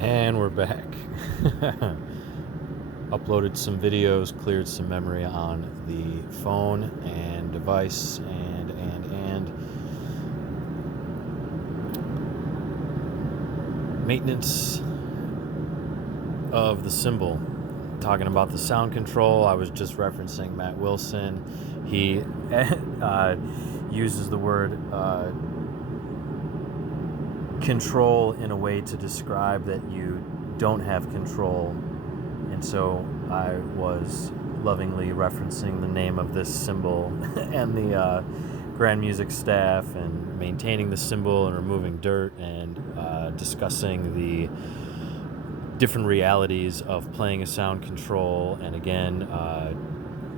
And we're back. Uploaded some videos, cleared some memory on the phone and device, and maintenance of the cymbal. Talking about the sound control, I was just referencing Matt Wilson. He uses the word control in a way to describe that you don't have control, and so I was lovingly referencing the name of this cymbal and the grand music staff, and maintaining the cymbal and removing dirt, and discussing the different realities of playing a sound control, and again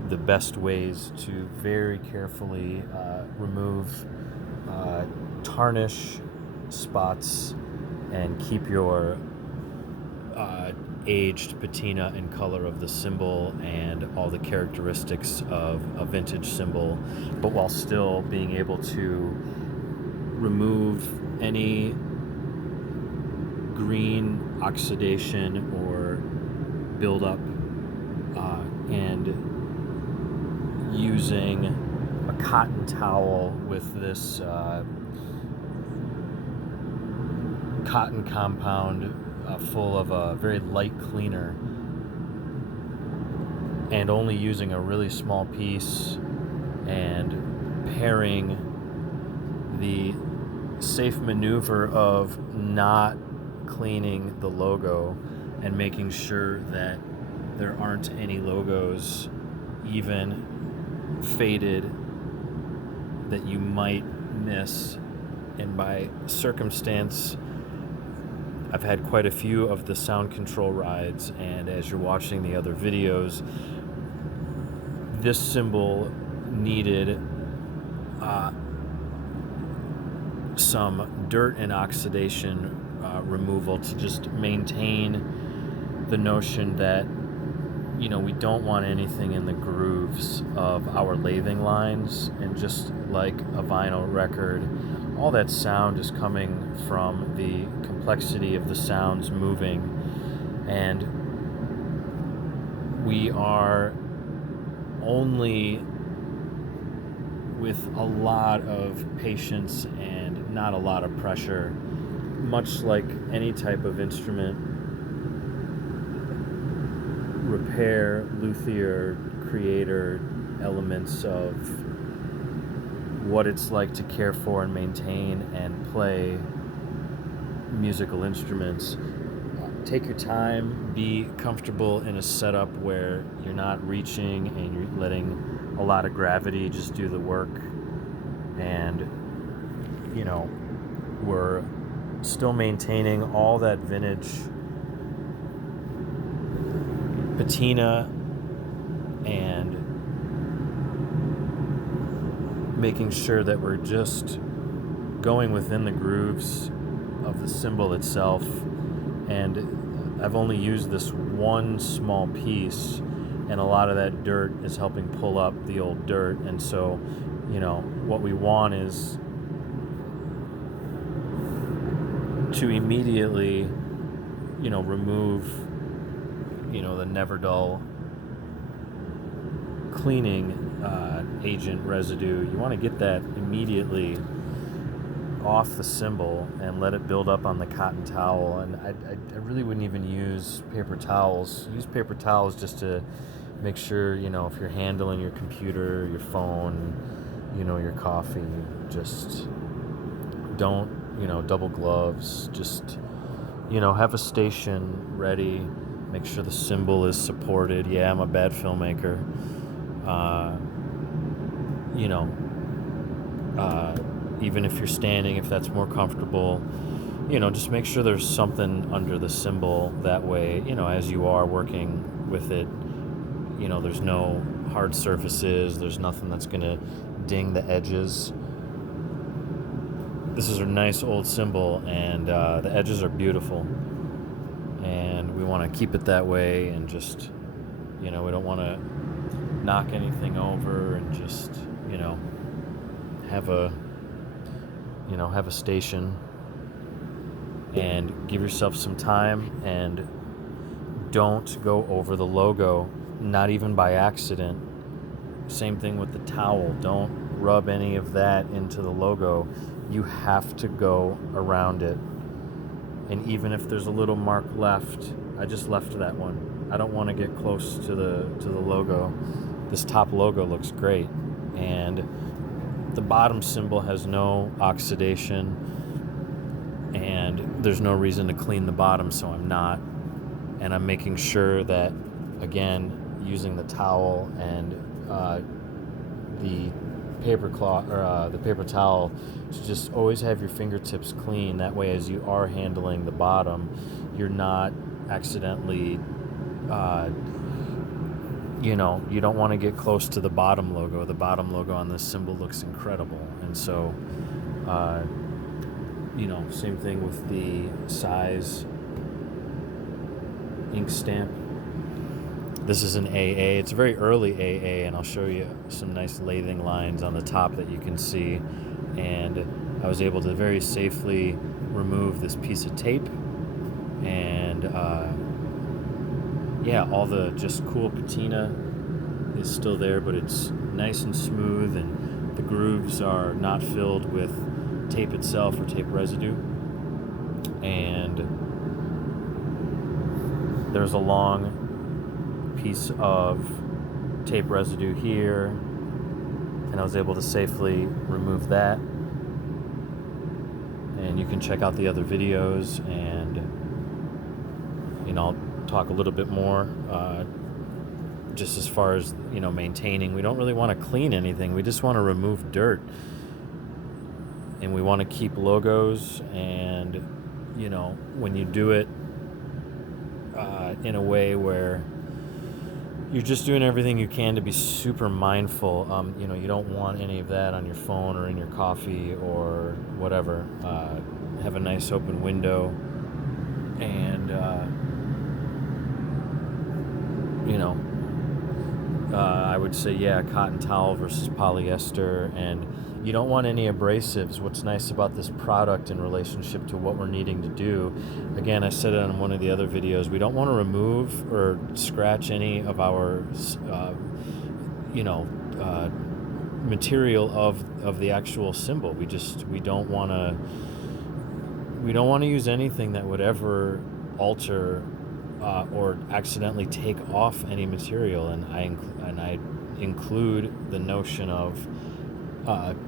the best ways to very carefully remove tarnish spots and keep your aged patina and color of the cymbal and all the characteristics of a vintage cymbal, but while still being able to remove any green oxidation or buildup, and using a cotton towel with this cotton compound full of a very light cleaner, and only using a really small piece, and pairing the safe maneuver of not cleaning the logo and making sure that there aren't any logos, even faded, that you might miss. And by circumstance, I've had quite a few of the sound control rides, and as you're watching the other videos, this cymbal needed some dirt and oxidation removal to just maintain the notion that, you know, we don't want anything in the grooves of our lathing lines. And just like a vinyl record, all that sound is coming from the complexity of the sounds moving, and we are only with a lot of patience and not a lot of pressure, much like any type of instrument repair, luthier, creator, elements of what it's like to care for and maintain and play musical instruments. Take your time, be comfortable in a setup where you're not reaching and you're letting a lot of gravity just do the work. And, you know, we're still maintaining all that vintage patina and making sure that we're just going within the grooves of the cymbal itself. And I've only used this one small piece, and a lot of that dirt is helping pull up the old dirt. And so, you know, what we want is to immediately, you know, remove, you know, the never dull cleaning agent residue. You want to get that immediately off the cymbal and let it build up on the cotton towel. And I really wouldn't even use paper towels. Use paper towels just to make sure, you know, if you're handling your computer, your phone, you know, your coffee, just don't, you know, double gloves. Just, you know, have a station ready. Make sure the cymbal is supported. Yeah, I'm a bad filmmaker. You know, even if you're standing, if that's more comfortable, you know, just make sure there's something under the cymbal. That way, you know, as you are working with it, you know, there's no hard surfaces. There's nothing that's going to ding the edges. This is a nice old cymbal, and the edges are beautiful. And we want to keep it that way, and just, you know, we don't want to knock anything over, and just, you know, have a station and give yourself some time, and don't go over the logo, not even by accident. Same thing with the towel. Don't rub any of that into the logo. You have to go around it. And even if there's a little mark left, I just left that one. I don't want to get close to the logo. This top logo looks great. And the bottom symbol has no oxidation, and there's no reason to clean the bottom, so I'm not. And I'm making sure that, again, using the towel and the paper cloth or the paper towel, to just always have your fingertips clean. That way, as you are handling the bottom, you're not accidentally, you don't want to get close to the bottom logo. The bottom logo on this symbol looks incredible, and so, same thing with the size ink stamp. This is an AA. It's a very early AA, and I'll show you some nice lathing lines on the top that you can see. And I was able to very safely remove this piece of tape, and all the just cool patina is still there, but it's nice and smooth, and the grooves are not filled with tape itself or tape residue. And there's a long piece of tape residue here, and I was able to safely remove that. And you can check out the other videos, and I'll talk a little bit more just as far as maintaining. We don't really want to clean anything, we just want to remove dirt, and we want to keep logos. And when you do it in a way where you're just doing everything you can to be super mindful. You don't want any of that on your phone or in your coffee or whatever. Have a nice open window, and I would say cotton towel versus polyester. And you don't want any abrasives. What's nice about this product in relationship to what we're needing to do, again, I said it on one of the other videos, we don't want to remove or scratch any of our material of the actual symbol. We don't want to use anything that would ever alter or accidentally take off any material. And I include the notion of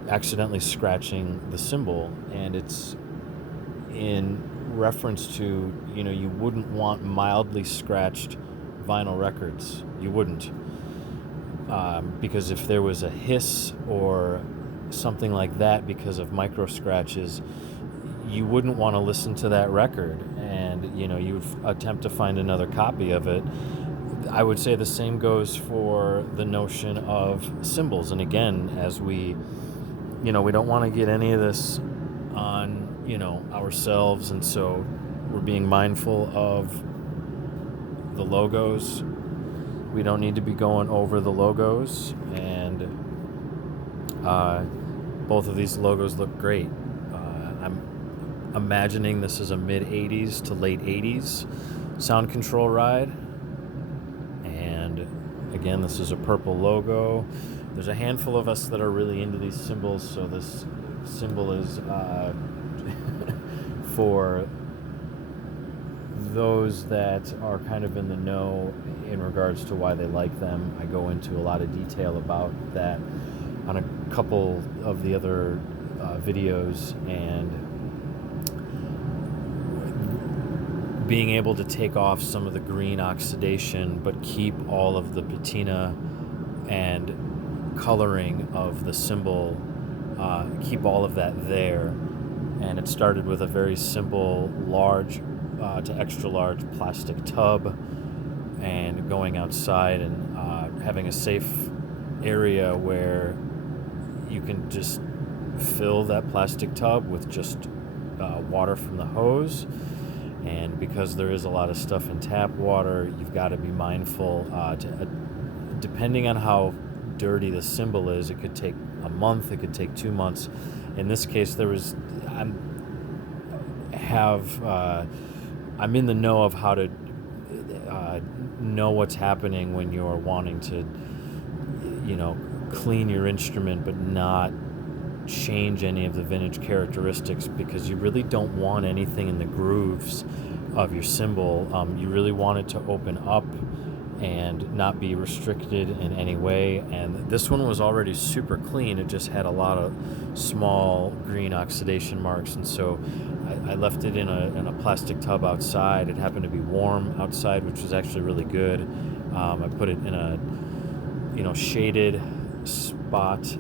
accidentally scratching the symbol, and it's in reference to you wouldn't want mildly scratched vinyl records. You wouldn't, because if there was a hiss or something like that because of micro scratches, you wouldn't want to listen to that record, and you would attempt to find another copy of it. I would say the same goes for the notion of symbols. And again, as we don't want to get any of this on ourselves, and so we're being mindful of the logos. We don't need to be going over the logos, and both of these logos look great. I'm imagining this is a mid-80s to late 80s sound control ride. And again, this is a purple logo. There's a handful of us that are really into these symbols, so this symbol is for those that are kind of in the know in regards to why they like them. I go into a lot of detail about that on a couple of the other videos, and being able to take off some of the green oxidation but keep all of the patina and coloring of the symbol, keep all of that there. And it started with a very simple large to extra large plastic tub, and going outside and having a safe area where you can just fill that plastic tub with just water from the hose. And because there is a lot of stuff in tap water, you've got to be mindful depending on how dirty the symbol is. It could take a month, it could take 2 months. In this case, I'm in the know of how to know what's happening when you're wanting to, clean your instrument but not change any of the vintage characteristics, because you really don't want anything in the grooves of your cymbal. You really want it to open up and not be restricted in any way. And this one was already super clean. It just had a lot of small green oxidation marks, and so I left it in a plastic tub outside. It happened to be warm outside, which was actually really good. I put it in a shaded spot.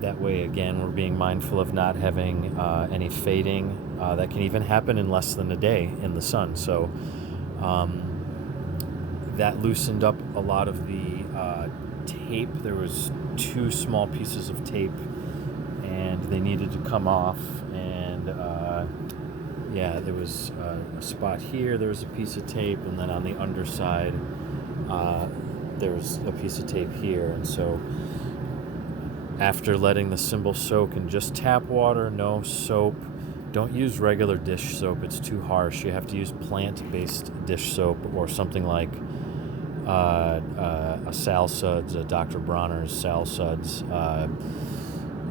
That way, again, we're being mindful of not having any fading that can even happen in less than a day in the sun. So that loosened up a lot of the tape. There was 2 small pieces of tape, and they needed to come off. And there was a spot here. There was a piece of tape, and then on the underside, there was a piece of tape here. And so, after letting the cymbal soak in just tap water, no soap. Don't use regular dish soap. It's too harsh. You have to use plant-based dish soap, or something like a Sal Suds, a Dr. Bronner's Sal Suds.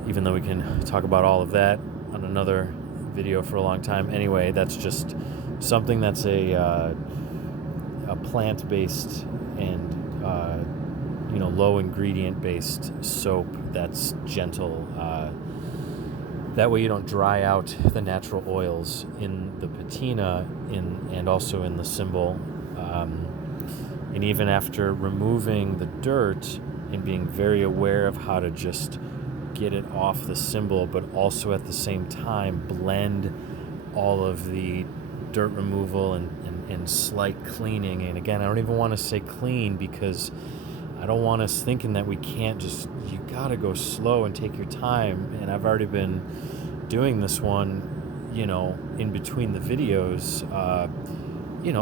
Even though we can talk about all of that on another video for a long time. Anyway, that's just something that's a plant-based and low ingredient based soap that's gentle. That way you don't dry out the natural oils in the patina and also in the cymbal. And even after removing the dirt and being very aware of how to just get it off the cymbal, but also at the same time blend all of the dirt removal and slight cleaning. And again, I don't even want to say clean, because I don't want us thinking that we can't just, you gotta go slow and take your time. And I've already been doing this one, in between the videos,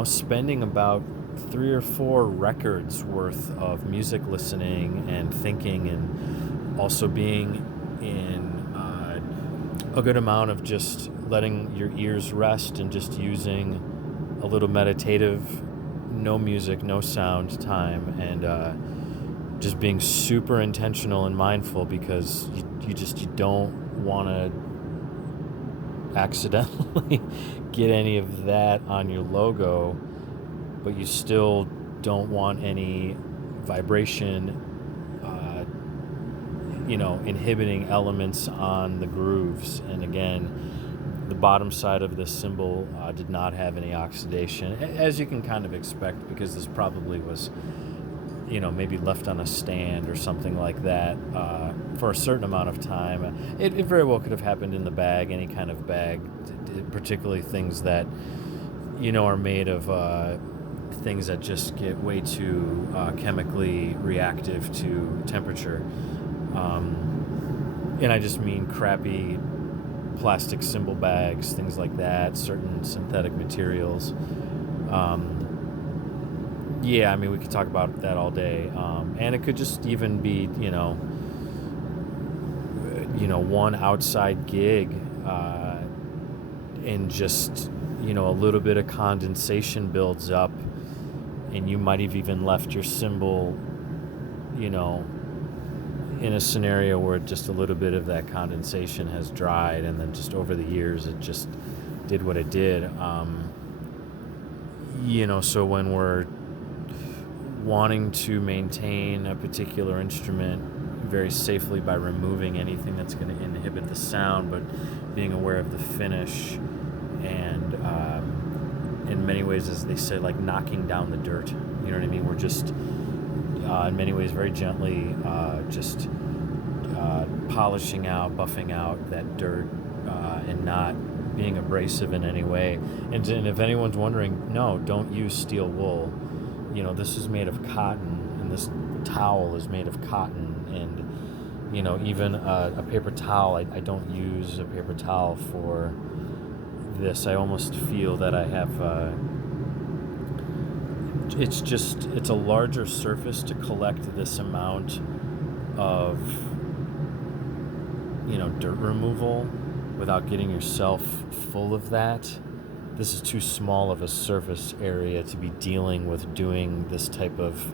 spending about 3 or 4 records worth of music listening and thinking, and also being in a good amount of just letting your ears rest and just using a little meditative, no music, no sound time, and just being super intentional and mindful, because you don't want to accidentally get any of that on your logo, but you still don't want any vibration, inhibiting elements on the grooves. And again, the bottom side of this cymbal did not have any oxidation, as you can kind of expect, because this probably was, maybe left on a stand or something like that for a certain amount of time. It very well could have happened in the bag, any kind of bag, particularly things that, are made of things that just get way too chemically reactive to temperature. And I just mean crappy plastic cymbal bags, things like that, certain synthetic materials. We could talk about that all day. And it could just even be, one outside gig, and just, a little bit of condensation builds up, and you might have even left your cymbal, in a scenario where just a little bit of that condensation has dried, and then just over the years it just did what it did. So when we're wanting to maintain a particular instrument very safely by removing anything that's going to inhibit the sound, but being aware of the finish, and in many ways, as they say, like knocking down the dirt, you know what I mean? We're just in many ways very gently just polishing out, buffing out that dirt, and not being abrasive in any way. And if anyone's wondering, no, don't use steel wool. This is made of cotton, and this towel is made of cotton, and even a paper towel, I don't use a paper towel for this. I almost feel that I have it's a larger surface to collect this amount of dirt removal without getting yourself full of that. this is too small of a surface area to be dealing with doing this type of,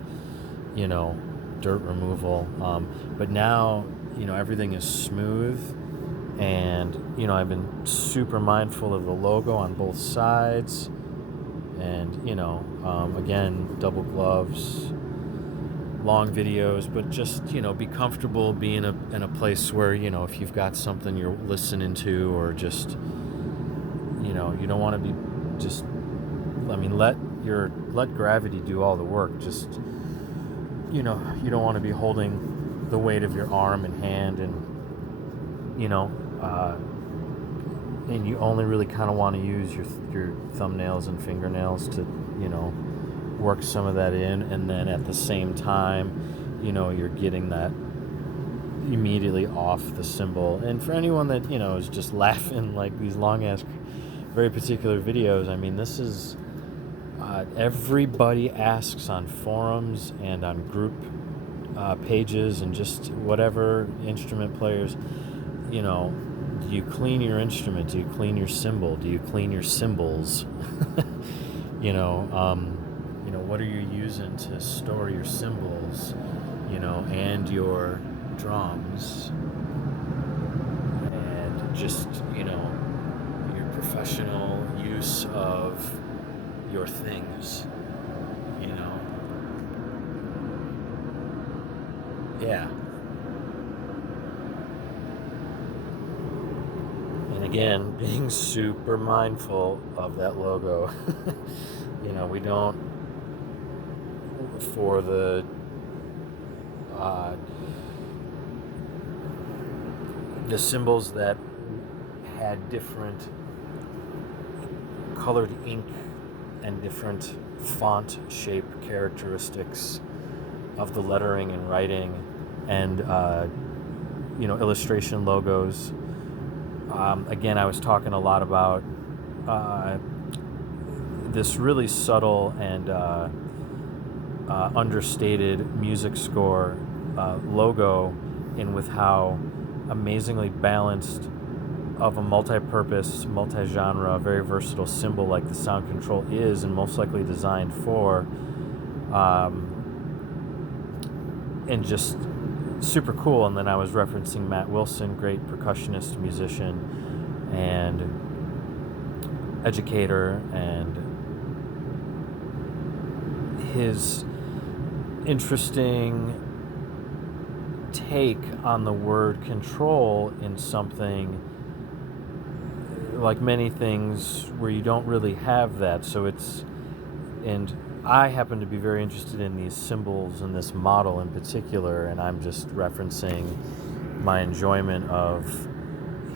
dirt removal. But now, everything is smooth, and, I've been super mindful of the logo on both sides, and, again, double gloves, long videos, but just, be comfortable being in a place where, if you've got something you're listening to, or just, you don't want to be just, let gravity do all the work. Just, you don't want to be holding the weight of your arm and hand, and, and you only really kind of want to use your thumbnails and fingernails to, work some of that in, and then at the same time, you're getting that immediately off the cymbal. And for anyone that, is just laughing like these long-ass, very particular videos, I mean, this is, everybody asks on forums and on group pages and just whatever, instrument players, do you clean your instrument? Do you clean your cymbal? Do you clean your cymbals? What are you using to store your cymbals, and your drums, and just, your professional use of your things, yeah. And again, being super mindful of that logo. We don't, for the cymbals that had different colored ink and different font shape characteristics of the lettering and writing, and illustration logos. Again, I was talking a lot about this really subtle and understated music score logo, and with how amazingly balanced of a multi-purpose, multi-genre, very versatile cymbal like the Sound Control is, and most likely designed for, and just super cool. And then I was referencing Matt Wilson, great percussionist, musician, and educator, and his interesting take on the word control in something, like many things, where you don't really have that. So it's, and I happen to be very interested in these cymbals and this model in particular, and I'm just referencing my enjoyment of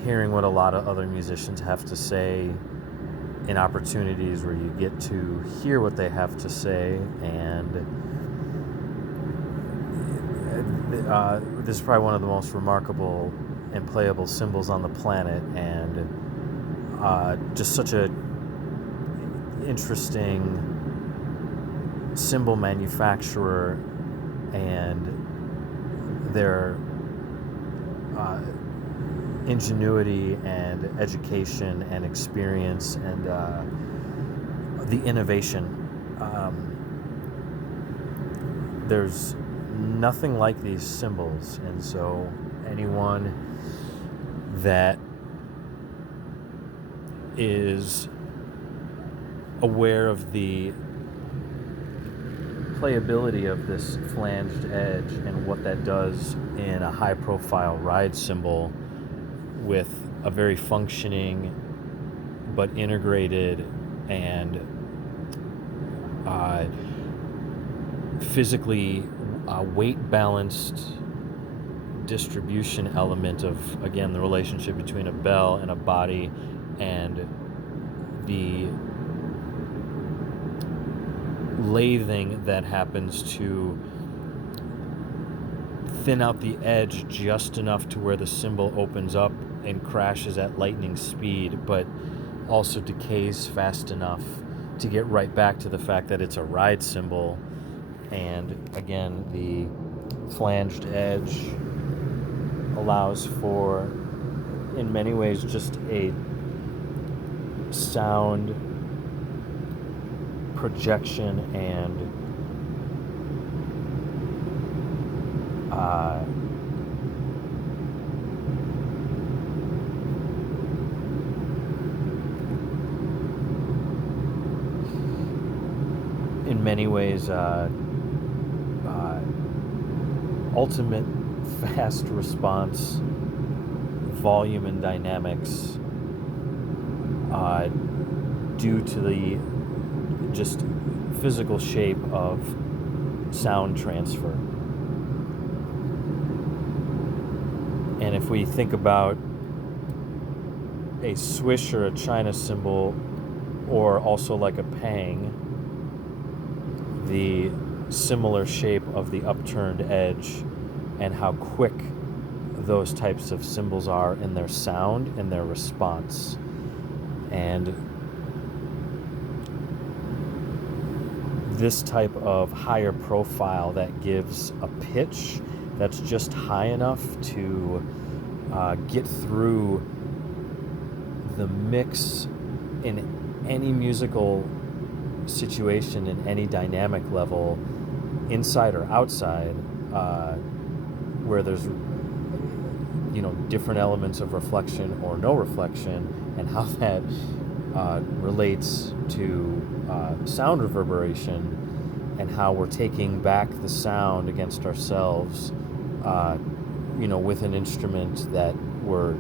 hearing what a lot of other musicians have to say in opportunities where you get to hear what they have to say. And this is probably one of the most remarkable and playable cymbals on the planet, and just such a interesting cymbal manufacturer, and their ingenuity and education and experience, and the innovation. There's nothing like these cymbals, and so anyone that is aware of the playability of this flanged edge and what that does in a high-profile ride cymbal with a very functioning but integrated and physically weight-balanced distribution element of, again, the relationship between a bell and a body, and the lathing that happens to thin out the edge just enough to where the cymbal opens up and crashes at lightning speed, but also decays fast enough to get right back to the fact that it's a ride cymbal. And again, the flanged edge allows for, in many ways, just a sound projection and in many ways ultimate fast response, volume and dynamics due to the just physical shape of sound transfer. And if we think about a swish or a china cymbal, or also like a pang, the similar shape of the upturned edge and how quick those types of cymbals are in their sound and their response. And this type of higher profile that gives a pitch that's just high enough to get through the mix in any musical situation, in any dynamic level, inside or outside, where there's different elements of reflection or no reflection, and how that relates to sound reverberation, and how we're taking back the sound against ourselves, with an instrument that we're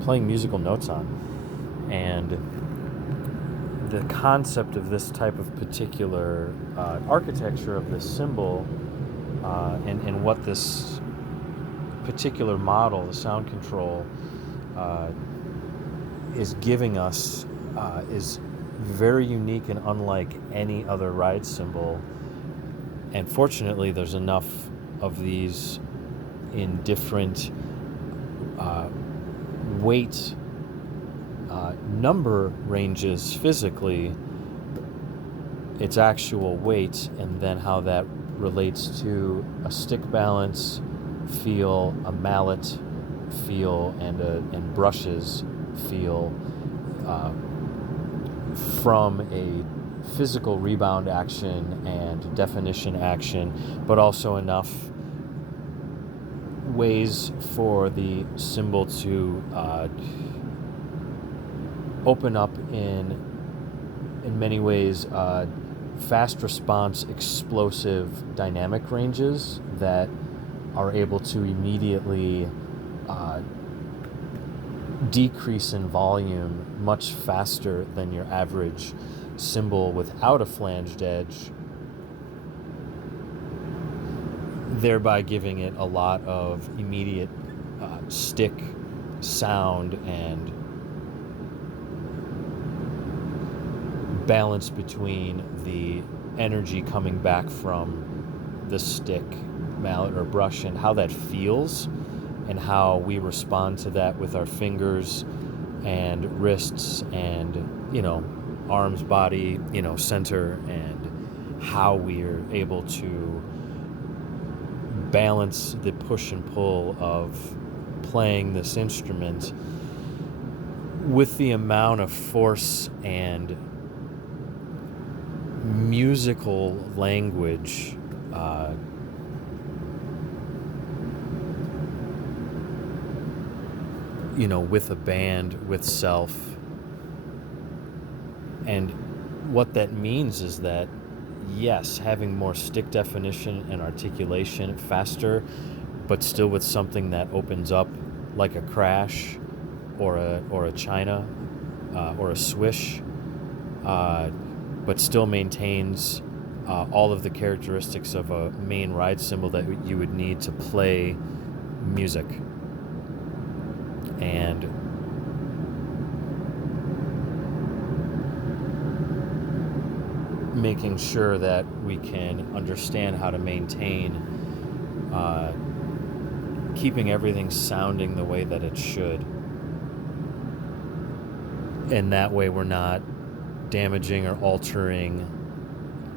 playing musical notes on. And the concept of this type of particular architecture of this cymbal, and what this particular model, the sound control, is giving us is very unique and unlike any other ride cymbal. And fortunately, there's enough of these in different weight number ranges physically, its actual weight, and then how that relates to a stick balance feel, a mallet feel, and brushes feel, from a physical rebound action and definition action, but also enough ways for the cymbal to open up in many ways fast response, explosive dynamic ranges that are able to immediately decrease in volume much faster than your average cymbal without a flanged edge, thereby giving it a lot of immediate stick sound and balance between the energy coming back from the stick, mallet, or brush, and how that feels, and how we respond to that with our fingers and wrists and arms, body, center, and how we're able to balance the push and pull of playing this instrument with the amount of force and musical language with a band, with self. And what that means is that, yes, having more stick definition and articulation faster, but still with something that opens up like a crash or a china or a swish, but still maintains all of the characteristics of a main ride cymbal that you would need to play music. And making sure that we can understand how to maintain keeping everything sounding the way that it should. And that way we're not damaging or altering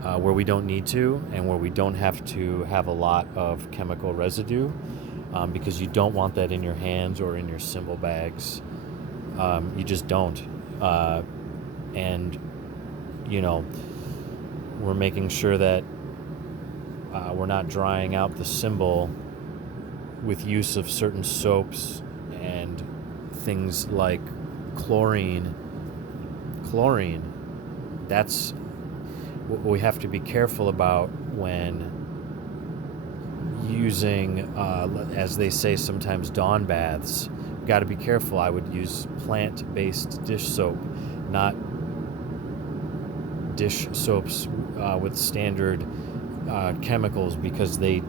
where we don't need to, and where we don't have to have a lot of chemical residue, because you don't want that in your hands or in your cymbal bags. You just don't. And we're making sure that we're not drying out the cymbal with use of certain soaps and things like chlorine. That's what we have to be careful about when using, as they say sometimes, dawn baths. Got to be careful. I would use plant-based dish soap, not dish soaps with standard chemicals, because they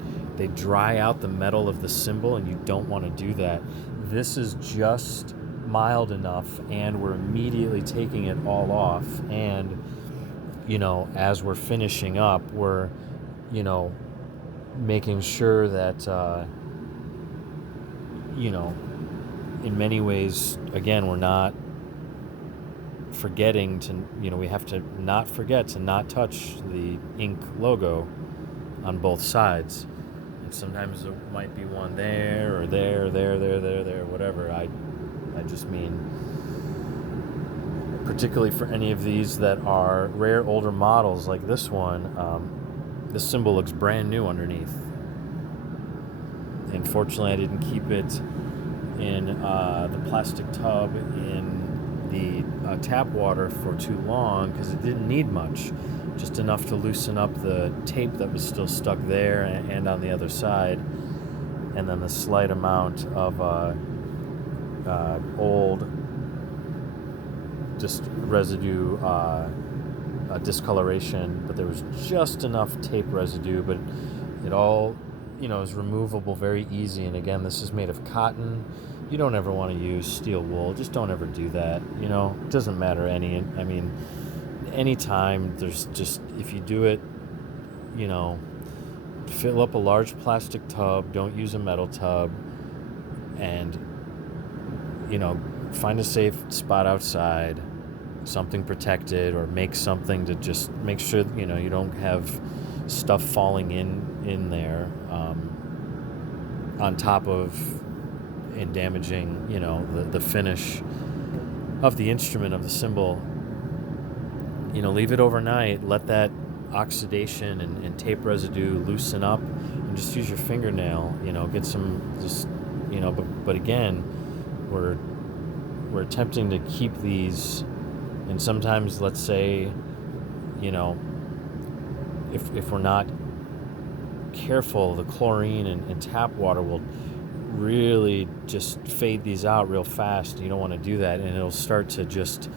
dry out the metal of the cymbal, and you don't want to do that. This is just mild enough, and we're immediately taking it all off, and as we're finishing up, we're making sure that in many ways, again, we're not forgetting to, we have to not forget to not touch the ink logo on both sides. And sometimes there might be one there or there, whatever. I just mean, particularly for any of these that are rare older models like this one, this cymbal looks brand new underneath. And fortunately, I didn't keep it in the plastic tub in the tap water for too long, because it didn't need much, just enough to loosen up the tape that was still stuck there and on the other side, and then the slight amount of old just residue discoloration, but there was just enough tape residue, but it all is removable very easy. And again, this is made of cotton. You don't ever want to use steel wool. Just don't ever do that. It doesn't matter anytime. There's just, if you do it, fill up a large plastic tub. Don't use a metal tub, and find a safe spot outside, something protected, or make something to just make sure you don't have stuff falling in there on top of and damaging the finish of the instrument, of the cymbal. Leave it overnight, let that oxidation and tape residue loosen up, and just use your fingernail, get some, just but again, we're attempting to keep these. And sometimes, let's say, if we're not careful, the chlorine and tap water will really just fade these out real fast. You don't want to do that, and it'll start to just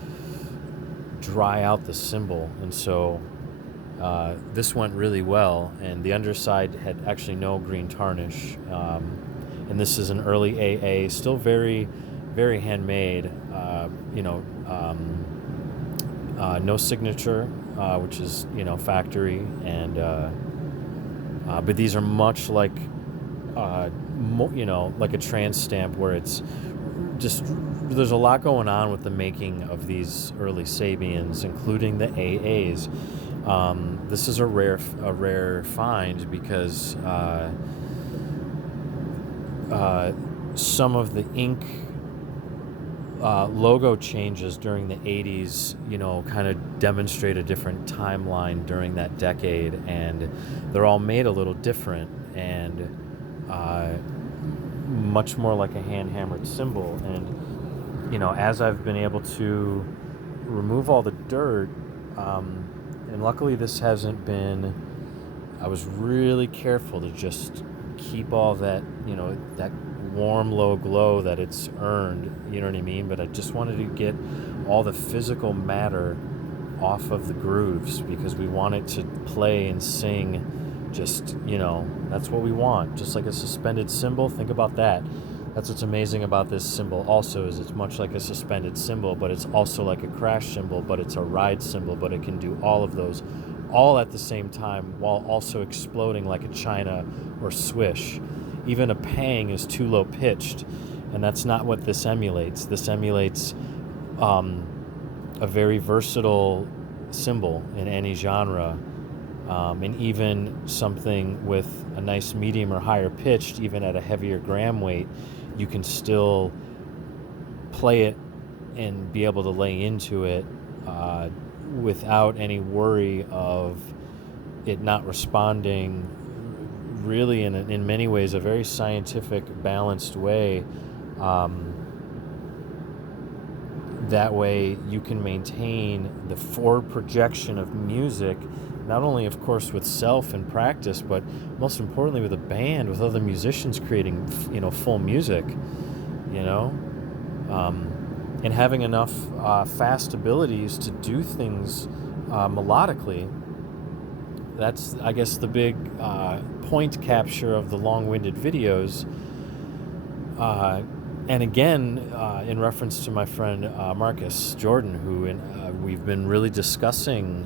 dry out the cymbal. And so this went really well, and the underside had actually no green tarnish. And this is an early AA, still very, very handmade. No signature, which is factory, and but these are much like like a trans stamp, where it's just, there's a lot going on with the making of these early Sabians, including the AAs. This is a rare find, because some of the ink logo changes during the 80s, kind of demonstrate a different timeline during that decade, and they're all made a little different, and much more like a hand-hammered cymbal. And as I've been able to remove all the dirt, and luckily this hasn't been, I was really careful to just keep all that, that warm, low glow that it's earned, you know what I mean? But I just wanted to get all the physical matter off of the grooves, because we want it to play and sing, just, that's what we want. Just like a suspended cymbal, think about that. That's what's amazing about this cymbal also, is it's much like a suspended cymbal, but it's also like a crash cymbal, but it's a ride cymbal, but it can do all of those all at the same time, while also exploding like a china or swish. Even a pang is too low pitched, and that's not what this emulates. This emulates a very versatile cymbal in any genre, and even something with a nice medium or higher pitched, even at a heavier gram weight, you can still play it and be able to lay into it without any worry of it not responding, really in many ways a very scientific, balanced way. That way you can maintain the forward projection of music, not only of course with self and practice, but most importantly with a band, with other musicians creating full music, and having enough fast abilities to do things melodically. That's, I guess, the big point capture of the long-winded videos. And again, in reference to my friend Marcus Jordan, who we've been really discussing,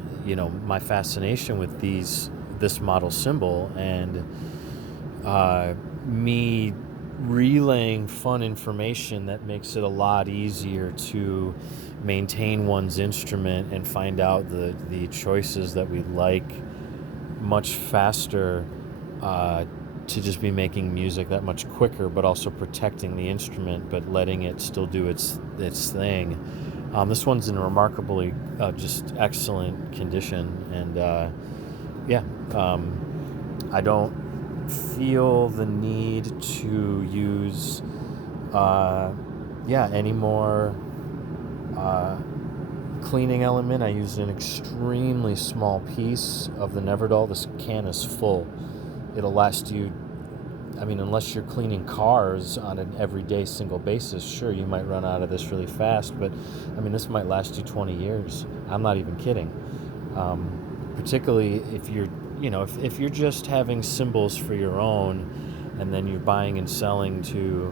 my fascination with this model cymbal, and me relaying fun information that makes it a lot easier to maintain one's instrument and find out the choices that we like much faster, to just be making music that much quicker, but also protecting the instrument, but letting it still do its thing. This one's in remarkably just excellent condition, and I don't feel the need to use any more cleaning element. I used an extremely small piece of the Neverdal. This can is full. It'll last you, unless you're cleaning cars on an everyday single basis, sure, you might run out of this really fast, but this might last you 20 years. I'm not even kidding. Particularly if you're, if you're just having cymbals for your own, and then you're buying and selling to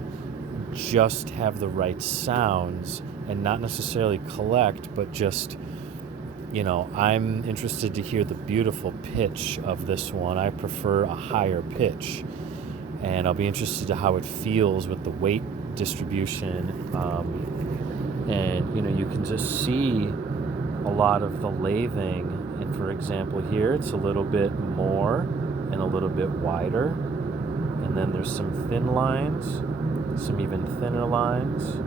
just have the right sounds and not necessarily collect, but just, I'm interested to hear the beautiful pitch of this one. I prefer a higher pitch, and I'll be interested to how it feels with the weight distribution. And you can just see a lot of the lathing. And for example, here it's a little bit more and a little bit wider, and then there's some thin lines, some even thinner lines,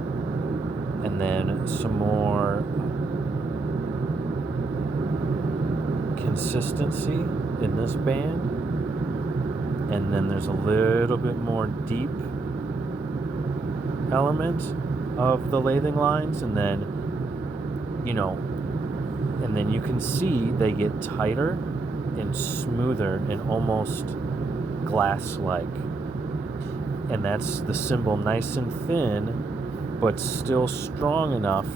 and then some more consistency in this band, and then there's a little bit more deep element of the lathing lines, and then you can see they get tighter and smoother and almost glass-like. And that's the cymbal, nice and thin, but still strong enough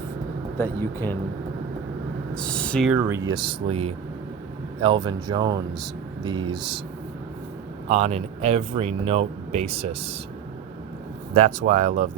that you can seriously Elvin Jones these on an every note basis. That's why I love these